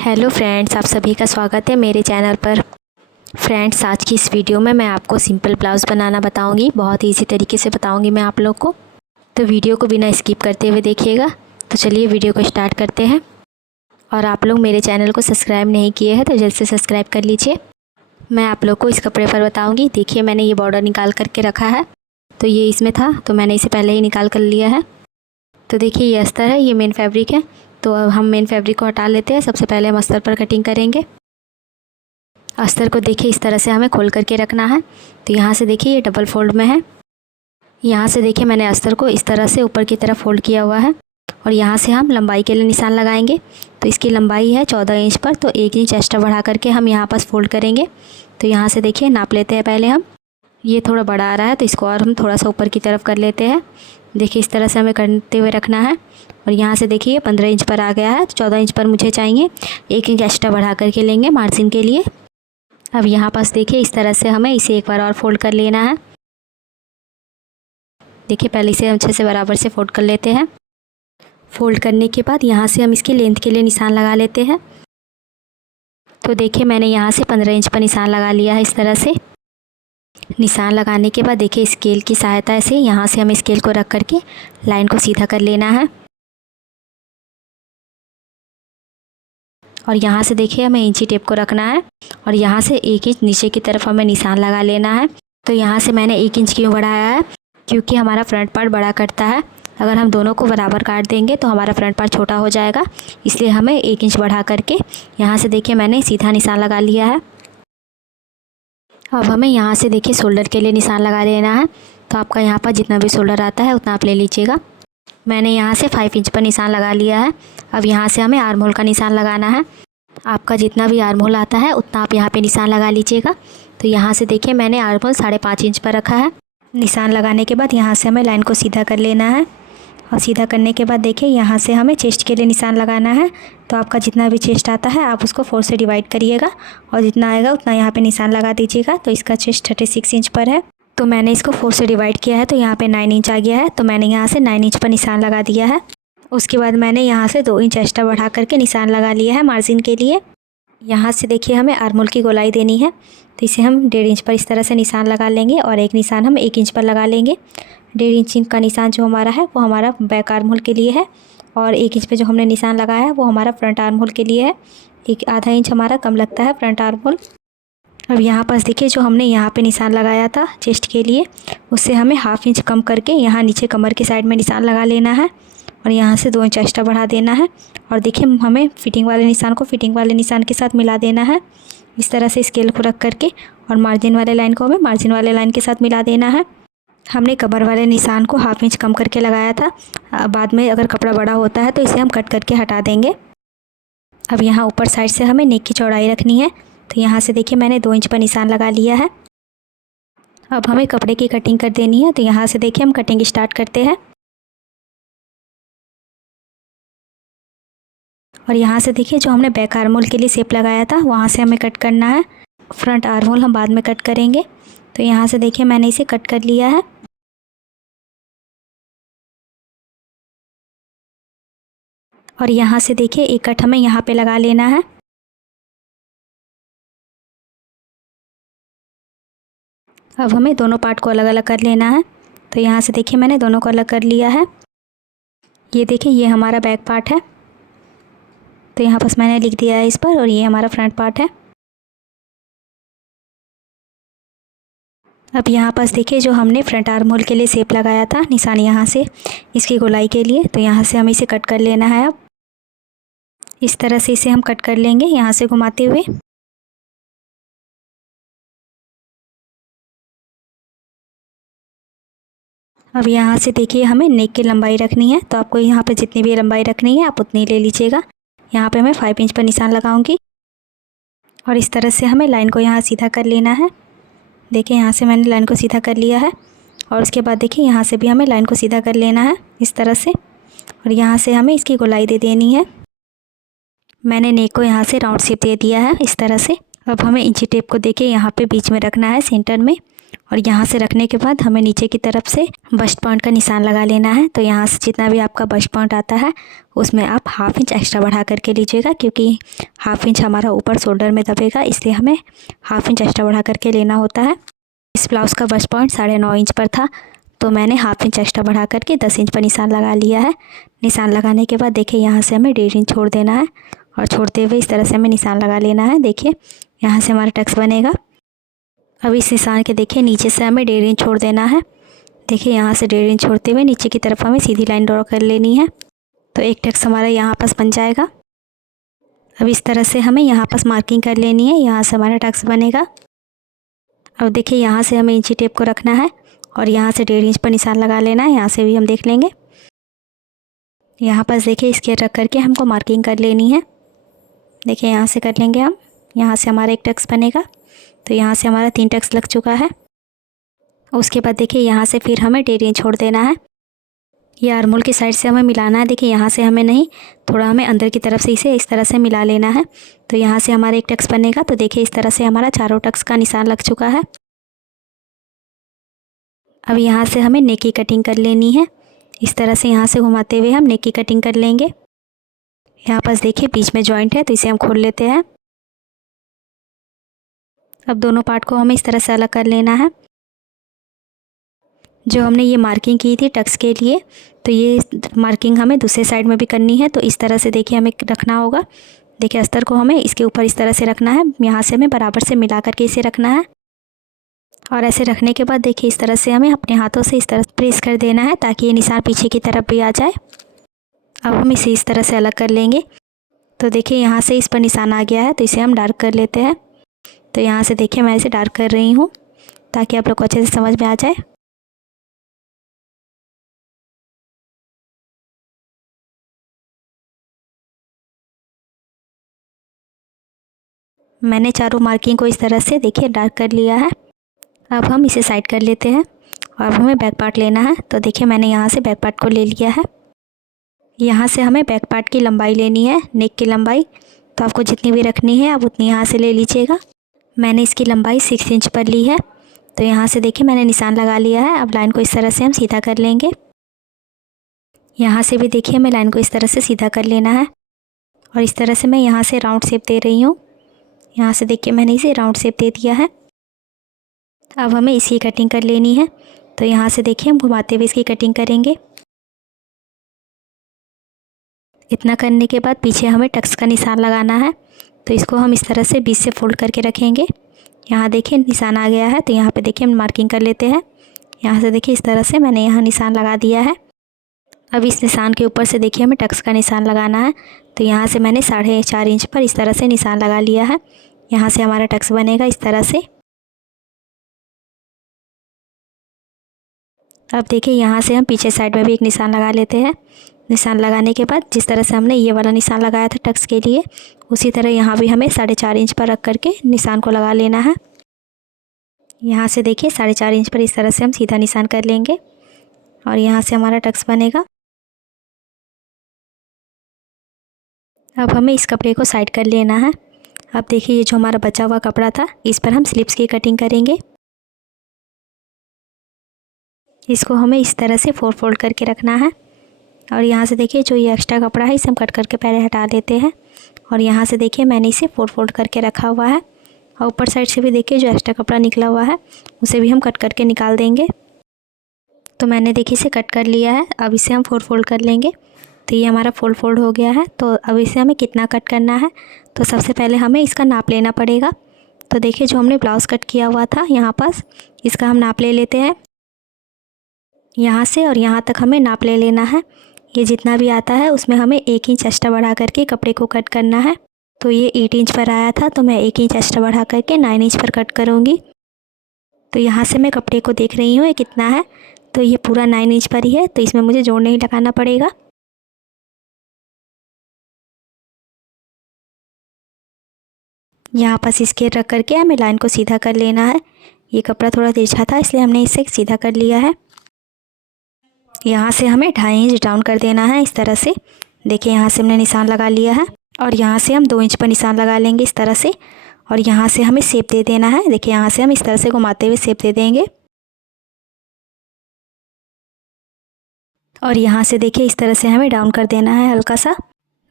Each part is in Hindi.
हेलो फ्रेंड्स, आप सभी का स्वागत है मेरे चैनल पर। फ्रेंड्स, आज की इस वीडियो में मैं आपको सिंपल ब्लाउज़ बनाना बताऊंगी। बहुत इजी तरीके से बताऊंगी मैं आप लोग को, तो वीडियो को बिना स्किप करते हुए देखिएगा। तो चलिए वीडियो को स्टार्ट करते हैं। और आप लोग मेरे चैनल को सब्सक्राइब नहीं किए हैं तो जल्द से सब्सक्राइब कर लीजिए। मैं आप लोग को इस कपड़े पर बताऊँगी। देखिए, मैंने ये बॉर्डर निकाल करके रखा है, तो ये इसमें था तो मैंने इसे पहले ही निकाल कर लिया है। तो देखिए, ये अस्तर है, ये मेन फैब्रिक है। तो अब हम मेन फैब्रिक को हटा लेते हैं। सबसे पहले हम अस्तर पर कटिंग करेंगे। अस्तर को देखिए इस तरह से हमें खोल करके रखना है। तो यहाँ से देखिए ये डबल फोल्ड में है। यहाँ से देखिए मैंने अस्तर को इस तरह से ऊपर की तरफ फोल्ड किया हुआ है। और यहाँ से हम लंबाई के लिए निशान लगाएंगे। तो इसकी लंबाई है 14 इंच पर, तो 1 इंच एक्स्ट्रा बढ़ा करके हम यहाँ पास फोल्ड करेंगे। तो यहाँ से देखिए नाप लेते हैं पहले हम। ये थोड़ा बड़ा आ रहा है तो इसको और हम थोड़ा सा ऊपर की तरफ कर लेते हैं। देखिए इस तरह से हमें करते हुए रखना है। और यहाँ से देखिए 15 इंच पर आ गया है, तो 14 इंच पर मुझे चाहिए। 1 इंच एक्स्ट्रा बढ़ा करके लेंगे मार्जिन के लिए। अब यहाँ पास देखिए इस तरह से हमें इसे एक बार और फोल्ड कर लेना है। देखिए पहले इसे हम अच्छे से बराबर से फोल्ड कर लेते हैं। फोल्ड करने के बाद यहाँ से हम इसकी लेंथ के लिए निशान लगा लेते हैं। तो देखिए मैंने यहाँ से 15 इंच पर निशान लगा लिया है। इस तरह से निशान लगाने के बाद देखिए स्केल की सहायता से यहाँ से हम स्केल को रख करके लाइन को सीधा कर लेना है। और यहाँ से देखिए हमें इंची टेप को रखना है और यहाँ से 1 इंच नीचे की तरफ हमें निशान लगा लेना है। तो यहाँ से मैंने 1 इंच क्यों बढ़ाया है, क्योंकि हमारा फ्रंट पार्ट बड़ा कटता है। अगर हम दोनों को बराबर काट देंगे तो हमारा फ्रंट पार्ट छोटा हो जाएगा, इसलिए हमें 1 इंच बढ़ा करके यहाँ से देखिए मैंने सीधा निशान लगा लिया है। अब हमें यहाँ से देखिए शोल्डर के लिए निशान लगा लेना है। तो आपका यहाँ पर जितना भी शोल्डर आता है उतना आप ले लीजिएगा। मैंने यहाँ से 5 इंच पर निशान लगा लिया है। अब यहाँ से हमें आर्म होल का निशान लगाना है। आपका जितना भी आर्म होल आता है उतना आप यहाँ पे निशान लगा लीजिएगा। तो यहाँ से देखिए मैंने आर्म होल 5.5 इंच पर रखा है। निशान लगाने के बाद यहाँ से हमें लाइन को सीधा कर लेना है। और सीधा करने के बाद देखिए यहाँ से हमें चेस्ट के लिए निशान लगाना है। तो आपका जितना भी चेस्ट आता है आप उसको 4 से डिवाइड करिएगा और जितना आएगा उतना यहाँ पे निशान लगा दीजिएगा। तो इसका चेस्ट 36 इंच पर है, तो मैंने इसको 4 से डिवाइड किया है, तो यहाँ पे 9 इंच आ गया है। तो मैंने यहाँ से 9 इंच पर निशान लगा दिया है। उसके बाद मैंने यहाँ से 2 इंच एक्स्ट्रा बढ़ा करके निशान लगा लिया है मार्जिन के लिए। यहाँ से देखिए हमें आर्म होल की गोलाई देनी है, तो इसे हम 1.5 इंच पर इस तरह से निशान लगा लेंगे और एक निशान हम 1 इंच पर लगा लेंगे। 1.5 इंच का निशान जो हमारा है वो हमारा बैक आर्म होल के लिए है और 1 इंच पे जो हमने निशान लगाया है वो हमारा फ्रंट आर्म होल के लिए है। एक आधा इंच हमारा कम लगता है फ्रंट आर्म होल। अब यहाँ पास देखिए जो हमने यहाँ पे निशान लगाया था चेस्ट के लिए, उससे हमें 1/2 इंच कम करके यहाँ नीचे कमर के साइड में निशान लगा लेना है और यहाँ से 2 इंच एक्स्ट्रा बढ़ा देना है। और देखिए हमें फिटिंग वाले निशान को फिटिंग वाले निशान के साथ मिला देना है इस तरह से स्केल को रख करके। और मार्जिन वाले लाइन को हमें मार्जिन वाले लाइन के साथ मिला देना है। हमने कमर वाले निशान को 1/2 इंच कम करके लगाया था। बाद में अगर कपड़ा बड़ा होता है तो इसे हम कट करके हटा देंगे। अब यहाँ ऊपर साइड से हमें नेक की चौड़ाई रखनी है। तो यहाँ से देखिए मैंने 2 इंच पर निशान लगा लिया है। अब हमें कपड़े की कटिंग कर देनी है। तो यहाँ से देखिए हम कटिंग स्टार्ट करते हैं। और यहाँ से देखिए जो हमने बैक आर्म होल के लिए शेप लगाया था वहाँ से हमें कट करना है। फ्रंट आर्म होल हम बाद में कट करेंगे। तो यहाँ से देखिए मैंने इसे कट कर लिया है। और यहाँ से देखिए एक कट हमें यहाँ पे लगा लेना है। अब हमें दोनों पार्ट को अलग अलग कर लेना है। तो यहाँ से देखिए मैंने दोनों को अलग कर लिया है। ये देखिए ये हमारा बैक पार्ट है, तो यहाँ पास मैंने लिख दिया है इस पर, और ये हमारा फ्रंट पार्ट है। अब यहाँ पास देखिए जो हमने फ्रंट आर्म होल के लिए शेप लगाया था निशान यहाँ से इसकी गोलाई के लिए, तो यहाँ से हमें इसे कट कर लेना है। अब इस तरह से इसे हम कट कर लेंगे यहाँ से घुमाते हुए। अब यहाँ से देखिए हमें नेक की लंबाई रखनी है। तो आपको यहाँ पे जितनी भी लंबाई रखनी है आप उतनी ले लीजिएगा। यहाँ पे मैं 5 इंच पर निशान लगाऊंगी और इस तरह से हमें लाइन को यहाँ सीधा कर लेना है। देखिए यहाँ से मैंने लाइन को सीधा कर लिया है। और उसके बाद देखिए यहाँ से भी हमें लाइन को सीधा कर लेना है इस तरह से। और यहाँ से हमें इसकी गोलाई दे देनी है। मैंने नेक को यहाँ से राउंड शेप दे दिया है इस तरह से। अब हमें इंची टेप को देखिए यहाँ पे बीच में रखना है सेंटर में। और यहाँ से रखने के बाद हमें नीचे की तरफ से बस्ट पॉइंट का निशान लगा लेना है। तो यहाँ से जितना भी आपका बस्ट पॉइंट आता है उसमें आप हाफ इंच एक्स्ट्रा बढ़ा करके लीजिएगा, क्योंकि हाफ इंच हमारा ऊपर शोल्डर में दबेगा, इसलिए हमें हाफ इंच एक्स्ट्रा बढ़ा करके लेना होता है। इस ब्लाउज़ का बस्ट पॉइंट 9.5 इंच पर था, तो मैंने हाफ इंच एक्स्ट्रा बढ़ा करके 10 इंच पर निशान लगा लिया है। निशान लगाने के बाद देखिए यहाँ से हमें 1.5 इंच छोड़ देना है और छोड़ते हुए इस तरह से हमें निशान लगा लेना है। देखिए यहाँ से हमारा टक्स बनेगा। अब इस निशान के देखिए नीचे से हमें 1.5 इंच छोड़ देना है। देखिए यहाँ से 1.5 इंच छोड़ते हुए नीचे की तरफ हमें सीधी लाइन ड्रॉ कर लेनी है, तो एक टक्स हमारा यहाँ पास बन जाएगा। अब इस तरह से हमें यहाँ पास मार्किंग कर लेनी है, यहाँ से हमारा टक्स बनेगा। अब देखिए यहाँ से हमें इंची टेप को रखना है और यहाँ से 1.5 इंच पर निशान लगा लेना है। यहाँ से भी हम देख लेंगे। यहाँ पर देखिए स्केल रख करके हमको मार्किंग कर लेनी है। देखिए यहाँ से कर लेंगे हम, यहाँ से हमारा एक टक्स बनेगा। तो यहाँ से हमारा 3 टक्स लग चुका है। उसके बाद देखिए यहाँ से फिर हमें 1.5 इंच छोड़ देना है। ये आर्महोल की साइड से हमें मिलाना है। देखिए यहाँ से हमें नहीं, थोड़ा हमें अंदर की तरफ से इसे इस तरह से मिला लेना है। तो यहाँ से हमारा एक टक्स बनेगा। तो देखिए इस तरह से हमारा चारों टक्स का निशान लग चुका है। अब यहाँ से हमें नेक की कटिंग कर लेनी है। इस तरह से यहाँ से घुमाते हुए हम नेक की कटिंग कर लेंगे। यहाँ पास देखिए बीच में जॉइंट है, तो इसे हम खोल लेते हैं। अब दोनों पार्ट को हमें इस तरह से अलग कर लेना है। जो हमने ये मार्किंग की थी टक्स के लिए, तो ये मार्किंग हमें दूसरे साइड में भी करनी है। तो इस तरह से देखिए हमें रखना होगा। देखिए अस्तर को हमें इसके ऊपर इस तरह से रखना है, यहाँ से हमें बराबर से मिला करके इसे रखना है। और ऐसे रखने के बाद देखिए इस तरह से हमें अपने हाथों से इस तरह प्रेस कर देना है, ताकि ये निशान पीछे की तरफ भी आ जाए। अब हम इसे इस तरह से अलग कर लेंगे। तो देखिए यहाँ से इस पर निशान आ गया है, तो इसे हम डार्क कर लेते हैं। तो यहाँ से देखिए मैं इसे डार्क कर रही हूँ, ताकि आप लोग को अच्छे से समझ में आ जाए। मैंने चारों मार्किंग को इस तरह से देखिए डार्क कर लिया है। अब हम इसे साइड कर लेते हैं और अब हमें बैक पार्ट लेना है। तो देखिए मैंने यहाँ से बैक पार्ट को ले लिया है। यहाँ से हमें बैक पार्ट की लंबाई लेनी है, नेक की लंबाई। तो आपको जितनी भी रखनी है आप उतनी यहाँ से ले लीजिएगा। मैंने इसकी लंबाई 6 इंच पर ली है। तो यहाँ से देखिए मैंने निशान लगा लिया है। अब लाइन को इस तरह से हम सीधा कर लेंगे। यहाँ से भी देखिए हमें लाइन को इस तरह से सीधा कर लेना है और इस तरह से मैं यहाँ से राउंड शेप दे रही हूँ। यहाँ से देखिए मैंने इसे राउंड शेप दे दिया है। अब हमें इसकी कटिंग कर लेनी है। तो यहाँ से देखिए हम घुमाते हुए इसकी कटिंग करेंगे। इतना करने के बाद पीछे हमें टक्स का निशान लगाना है। तो इसको हम इस तरह से बीच से फोल्ड करके रखेंगे। यहाँ देखिए निशान आ गया है, तो यहाँ पे देखिए हम मार्किंग कर लेते हैं। यहाँ से देखिए इस तरह से मैंने यहाँ निशान लगा दिया है। अब इस निशान के ऊपर से देखिए हमें टक्स का निशान लगाना है। तो यहाँ से मैंने 4.5 इंच पर इस तरह से निशान लगा लिया है। यहाँ से हमारा टक्स बनेगा इस तरह से। अब देखिए यहाँ से हम पीछे साइड में भी एक निशान लगा लेते हैं। निशान लगाने के बाद जिस तरह से हमने ये वाला निशान लगाया था टक्स के लिए, उसी तरह यहाँ भी हमें 4.5 इंच पर रख करके निशान को लगा लेना है। यहाँ से देखिए 4.5 इंच पर इस तरह से हम सीधा निशान कर लेंगे और यहाँ से हमारा टक्स बनेगा। अब हमें इस कपड़े को साइड कर लेना है। अब देखिए ये जो हमारा बचा हुआ कपड़ा था, इस पर हम स्लिप्स की कटिंग करेंगे। इसको हमें इस तरह से 4 फोल्ड करके रखना है और यहाँ से देखिए जो ये एक्स्ट्रा कपड़ा है इसे हम कट करके पहले हटा देते हैं। और यहाँ से देखिए मैंने इसे 4 फोल्ड करके रखा हुआ है और ऊपर साइड से भी देखिए जो एक्स्ट्रा कपड़ा निकला हुआ है उसे भी हम कट करके निकाल देंगे। तो मैंने देखिए इसे कट कर लिया है। अब इसे हम 4 फोल्ड कर लेंगे। तो ये हमारा 4 फोल्ड हो गया है। तो अब इसे हमें कितना कट करना है, तो सबसे पहले हमें इसका नाप लेना पड़ेगा। तो देखिए जो हमने ब्लाउज़ कट किया हुआ था यहाँ पास, इसका हम नाप ले लेते हैं। यहाँ से और यहाँ तक हमें नाप ले लेना है। ये जितना भी आता है उसमें हमें 1 इंच एक्स्ट्रा बढ़ा करके कपड़े को कट करना है। तो ये 8 इंच पर आया था, तो मैं 1 इंच एक्स्ट्रा बढ़ा करके 9 इंच पर कट करूँगी। तो यहाँ से मैं कपड़े को देख रही हूँ ये कितना है, तो ये पूरा 9 इंच पर ही है, तो इसमें मुझे जोड़ नहीं लगाना पड़ेगा। यहाँ पर स्केल रख करके हमें लाइन को सीधा कर लेना है। ये कपड़ा थोड़ा तिरछा था इसलिए हमने इसे सीधा कर लिया है। यहाँ से हमें 2.5 इंच डाउन कर देना है इस तरह से। देखिए यहाँ से हमने निशान लगा लिया है और यहाँ से हम 2 इंच पर निशान लगा लेंगे इस तरह से। और यहाँ से हमें शेप दे देना है। देखिए यहाँ से हम इस तरह से घुमाते हुए शेप दे देंगे। और यहाँ से देखिए इस तरह से हमें डाउन कर देना है हल्का सा।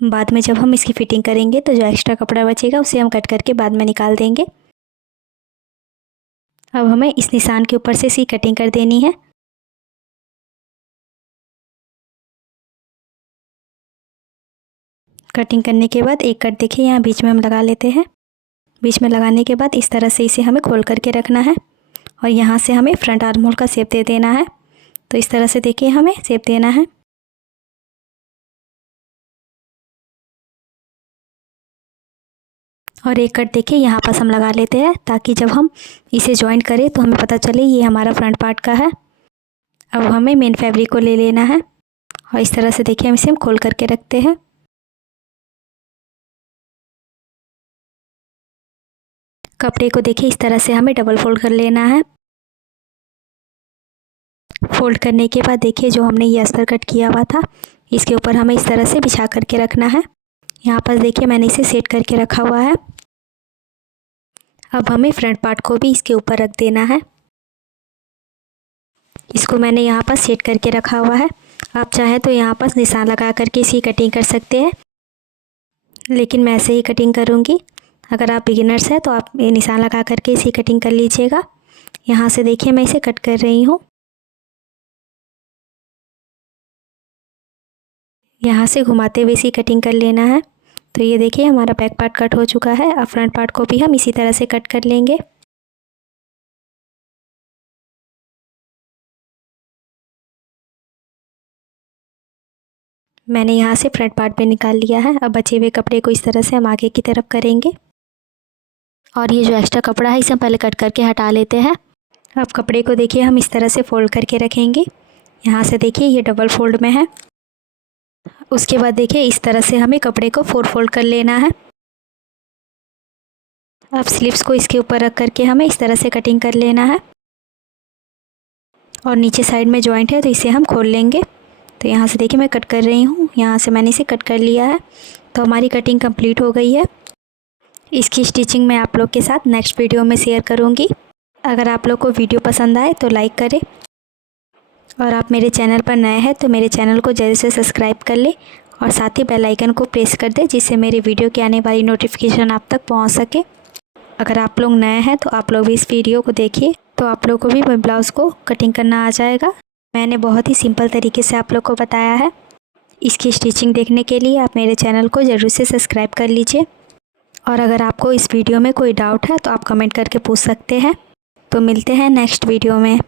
बाद में जब हम इसकी फिटिंग करेंगे तो जो एक्स्ट्रा कपड़ा बचेगा उसे हम कट करके बाद में निकाल देंगे। अब हमें इस निशान के ऊपर से इसकी कटिंग कर देनी है। कटिंग करने के बाद एक कट देखिए यहाँ बीच में हम लगा लेते हैं। बीच में लगाने के बाद इस तरह से इसे हमें खोल करके रखना है और यहाँ से हमें फ्रंट आर्म होल का शेप दे देना है। तो इस तरह से देखिए हमें शेप देना है। और एक कट देखिए यहाँ पास हम लगा लेते हैं ताकि जब हम इसे जॉइन करें तो हमें पता चले ये हमारा फ्रंट पार्ट का है। अब हमें मेन फैब्रिक को ले लेना है और इस तरह से देखिए हम इसे खोल करके रखते हैं। कपड़े को देखिए इस तरह से हमें डबल फोल्ड कर लेना है। फोल्ड करने के बाद देखिए जो हमने ये अस्तर कट किया हुआ था इसके ऊपर हमें इस तरह से बिछा करके रखना है। यहाँ पर देखिए मैंने इसे सेट करके रखा हुआ है। अब हमें फ्रंट पार्ट को भी इसके ऊपर रख देना है। इसको मैंने यहाँ पर सेट करके रखा हुआ है। आप चाहे तो यहाँ पर निशान लगा करके इसकी कटिंग कर सकते हैं, लेकिन मैं ऐसे ही कटिंग करूँगी। अगर आप बिगिनर्स हैं तो आप ये निशान लगा करके इसी कटिंग कर लीजिएगा। यहाँ से देखिए मैं इसे कट कर रही हूँ। यहाँ से घुमाते हुए इसी कटिंग कर लेना है। तो ये देखिए हमारा बैक पार्ट कट हो चुका है। अब फ्रंट पार्ट को भी हम इसी तरह से कट कर लेंगे। मैंने यहाँ से फ्रंट पार्ट भी निकाल लिया है। अब बचे हुए कपड़े को इस तरह से हम आगे की तरफ करेंगे और ये जो एक्स्ट्रा कपड़ा है इसे हम पहले कट करके हटा लेते हैं। अब कपड़े को देखिए हम इस तरह से फोल्ड करके रखेंगे। यहाँ से देखिए ये डबल फोल्ड में है। उसके बाद देखिए इस तरह से हमें कपड़े को 4 फोल्ड कर लेना है। अब स्लीव्स को इसके ऊपर रख करके हमें इस तरह से कटिंग कर लेना है और नीचे साइड में जॉइंट है तो इसे हम खोल लेंगे। तो यहाँ से देखिए मैं कट कर रही हूँ। यहाँ से मैंने इसे कट कर लिया है। तो हमारी कटिंग कंप्लीट हो गई है। इसकी स्टिचिंग मैं आप लोग के साथ नेक्स्ट वीडियो में शेयर करूँगी। अगर आप लोग को वीडियो पसंद आए तो लाइक करें और आप मेरे चैनल पर नए हैं तो मेरे चैनल को जल्द से सब्सक्राइब कर ले और साथ ही बेल आइकन को प्रेस कर दे जिससे मेरे वीडियो की आने वाली नोटिफिकेशन आप तक पहुंच सके। अगर आप लोग नए हैं तो आप लोग भी इस वीडियो को देखिए तो आप लोग को भी ब्लाउज़ को कटिंग करना आ जाएगा। मैंने बहुत ही सिंपल तरीके से आप लोग को बताया है। इसकी स्टिचिंग देखने के लिए आप मेरे चैनल को ज़रूर से सब्सक्राइब कर लीजिए और अगर आपको इस वीडियो में कोई डाउट है तो आप कमेंट करके पूछ सकते हैं। तो मिलते हैं नेक्स्ट वीडियो में।